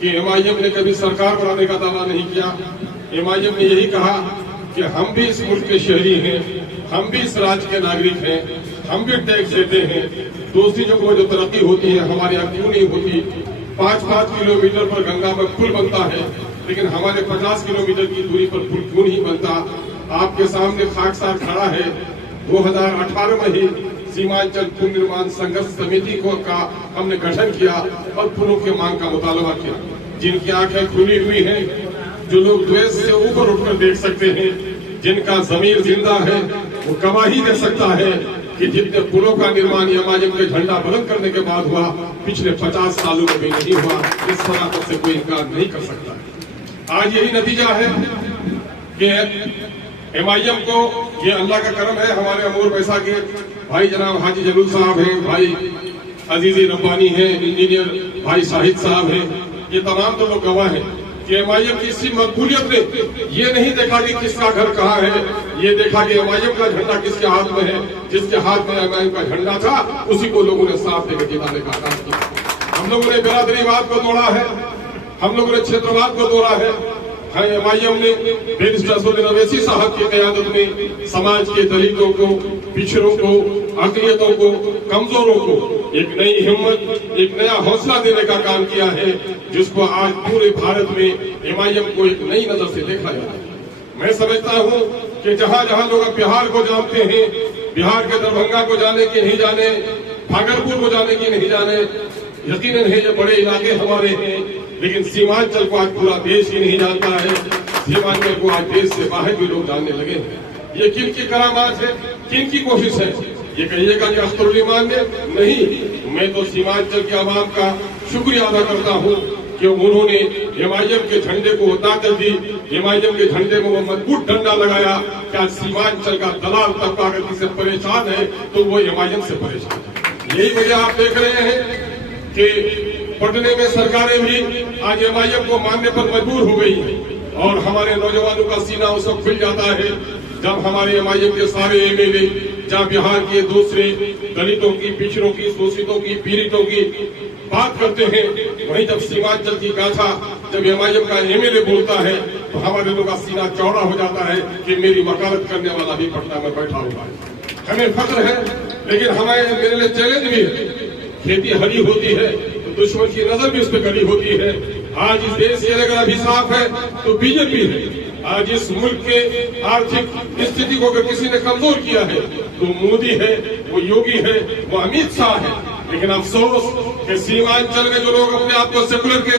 कि एमआईएम ने कभी सरकार बनाने का दावा नहीं किया। एमआईएम ने यही कहा कि हम भी इस मुल्क के शहरी हैं, हम भी इस राज्य के नागरिक हैं, हम भी टैक्स देते हैं। दूसरी जगहों जो तरक्की होती है हमारे यहाँ क्यों नहीं होती? 5-5 किलोमीटर पर गंगा में पुल बनता है, लेकिन हमारे 50 किलोमीटर की दूरी पर पुल क्यों नहीं बनता? आपके सामने खाकसार खड़ा है। 2018 में ही सीमांचल पुल निर्माण संघर्ष समिति का हमने गठन किया और पुलों की मांग का मुतालबा किया। जिनकी आंखें खुली हुई हैं, जो लोग द्वेष से ऊपर उठकर देख सकते हैं, जिनका जमीर जिंदा है, वो गवाही दे सकता है कि जितने पुलों का निर्माण एमआईएम के झंडा बुलंद करने के बाद हुआ, पिछले 50 सालों में भी नहीं हुआ। इस तरह से कोई इनकार नहीं कर सकता। आज यही नतीजा है कि एमआईएम को, ये अल्लाह का करम है, हमारे अमूर पैसा के भाई जनाब हाजी जलूल साहब हैं, भाई अजीजी रब्बानी हैं, इंजीनियर भाई शाहिद साहब हैं, ये तमाम तो लोग गवाह हैं कि एमआईएम की इसी मकबूलियत ने ये नहीं देखा कि किसका घर कहाँ है, ये देखा कि एमआईएम का झंडा किसके हाथ में है। जिसके हाथ में एमआईएम का झंडा था उसी को लोगों ने साफ देकर जिताने का काम किया। हम लोगों ने बिरादरीवाद को तोड़ा है, हम लोगों ने क्षेत्रवाद को तोड़ा है। एमआईएम ने बैरिस्टर असदुद्दीन अवैसी साहब की क़यादत में समाज के दलितों को, पिछड़ों को, अक़लियतों को, कमजोरों को एक नई हिम्मत, एक नया हौसला देने का काम किया है, जिसको आज पूरे भारत में एमआईएम को एक नई नजर से देखा जाता है। मैं समझता हूँ कि जहाँ जहाँ लोग बिहार को जानते हैं, बिहार के दरभंगा को जाने की नहीं जाने, भागलपुर को जाने की नहीं जाने, यकीनन है ये बड़े इलाके हमारे हैं, लेकिन सीमांचल को आज पूरा देश ही नहीं जानता है। सीमांचल को आज देश से बाहर भी लोग जानने लगे हैं। ये किन की करामात है, किन की कोशिश है? ये कहिएगा कि अख्तरुल ईमान ने नहीं। मैं तो सीमांचल के आवाम का शुक्रिया अदा करता हूँ कि उन्होंने एमआईएम के झंडे को ताकत दी, एमआईएम के झंडे को वो मजबूत डंडा लगाया। क्या सीमांचल का दलाल तबका अगर किसी से परेशान है तो वो एमआईएम से परेशान है। यही वजह आप देख रहे हैं कि पटने में सरकारें भी आज एमआईएम को मानने पर मजबूर हो गई हैं और हमारे नौजवानों का सीना उस वक्त खुल जाता है जब हमारे एमआईएम के सारे एमएलए, जहाँ बिहार के दूसरे दलितों की, पिछड़ों की, शोषितों की, पीड़ितों की बात करते हैं, वहीं जब सीमांचल की गाथा जब एमआईएम का एमएलए बोलता है तो हमारे लोगों का सीना चौड़ा हो जाता है कि मेरी वकालत करने वाला भी पटना में बैठा हुआ है। हमें फख्र है, लेकिन हमारे मेरे लिए चैलेंज भी है। खेती हरी होती है तो दुश्मन की नजर भी उस पर कड़ी होती है। आज इस देश के अगर अभी साफ है तो बीजेपी है। आज इस मुल्क के आर्थिक स्थिति को अगर किसी ने कमजोर किया है तो मोदी है, वो योगी है, वो अमित शाह है। लेकिन अफसोस कि सीमांचल में जो लोग अपने आप को सेकुलर के